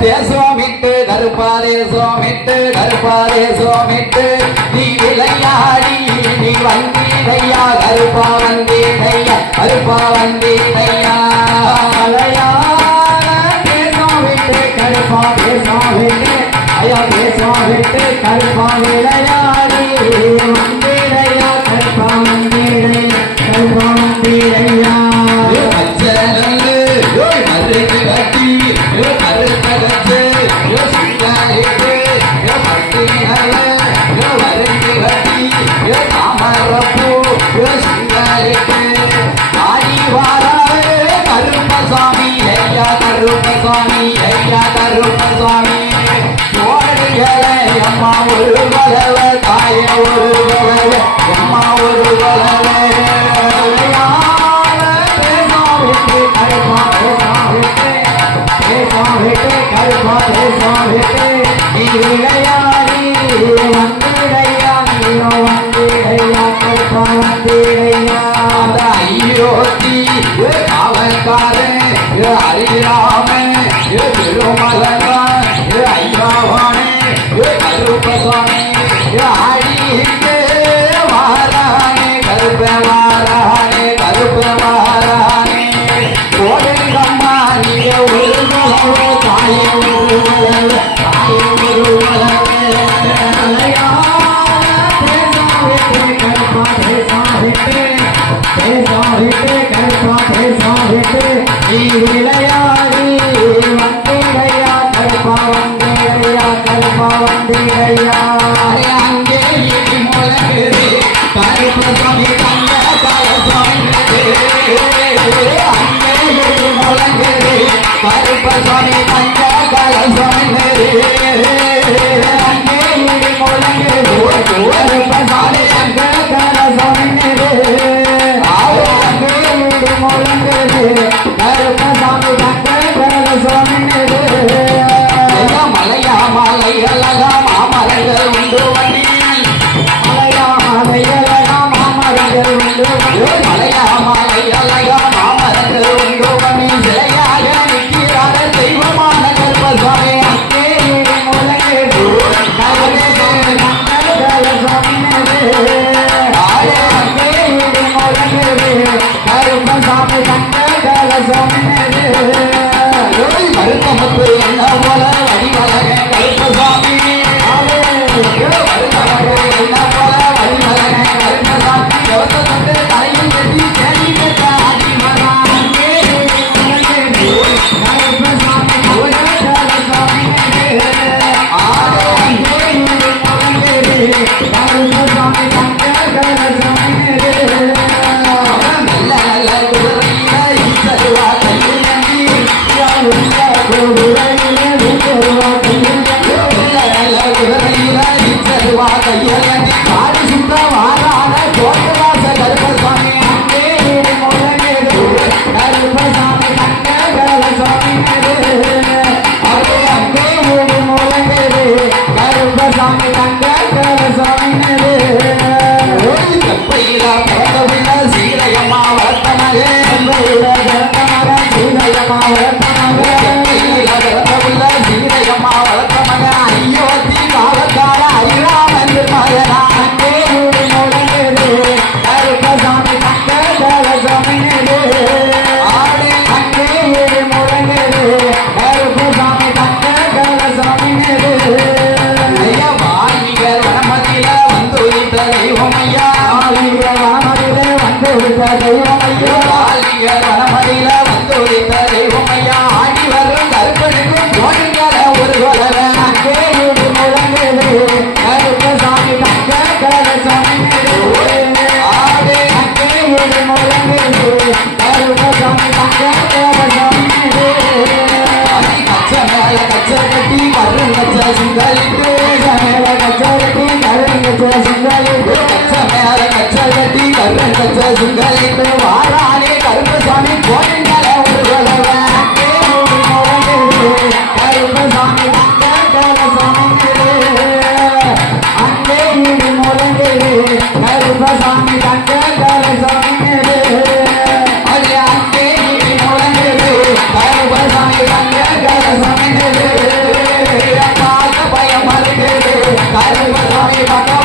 தேசமிட்டு கருப்பாதேசமிட்டு நீ விளையாடி நீ வந்தீரையா கருப்பா வந்தீரையா தேசமிட்டு கருப்பாதேசமிட்டு ஐயா தேசமிட்டு கருப்பா விளையாடி வந்தீரையா கருப்பா வந்தீரையா கருப்பசாமி அம்மா ஒரு வளவ தாய ஒரு வளவ அம்மா ஒரு வளவ விளையாடி வந்திரையா ஐயோத்தி அவன்காரன் அறியாமன் திருமலன் ஐயாவானே கருப்பசாமி ஆடிட்டு வாரானே கருப்பமாரானே கோடங்கம்மா நீங்க ஒரு தாய ஒரு விளையாடி வந்தீரையா கருப்பா வந்தீரையா அங்கே முழங்குது கருப்பசாமி தங்க கலசாமி அங்கே முழங்குது கருப்பசாமி தங்க கலசாமி அங்கே முழங்குது கருப்பசாமி தங்க கலசாமி மலையா மலையழகா மாமரங்கள் உண்டு வண்டி மலையா மலையழகா மாமரங்கள் உண்டு மலையா மலையழகா மாமரங்கள் உண்டு வண்டி சிலையாக நிற்கிறார தெய்வமான கருப்பசாமி அங்கே கருப்பசாமி கருப்பமுத்து என்ன போல வடிவழக கருப்பசாமி என்ன போல வடிவழக கருப்பசாமி யோசனை தலையில் கட்டி கேள்வி கேட்ட ஆதிமராங்கே கருப்பசாமி வனமடியில வந்து தெய்வம் ஐயா ஆடி வரும் கருப்பனுக்கு போடுங்கிற ஒரு கொலவை அங்கே முழங்குது கருப்பசாமி தங்க கலசாமி ஆடு அங்கே முழங்குது கருப்பசாமி தங்க கலசாமி கச்ச மேல கச்ச கட்டி கரு கச்ச சிங்கலிட்டு மேல கச்ச கட்டி கரு கச்ச சிங்கலிட்டு கச்ச மேல கச்ச கட்டி கரு கச்ச சிங்கலிட்டு வாரானே கருப்பசாமி போடுங்கிற ஒரு கொலவை கருப்பசாமி தங்க கலசாமி அங்கே முழங்குது கருப்பசாமி தங்க கலசாமி அங்கே முழங்குது கருப்பசாமி தங்க கலசாமி சாமி பக்க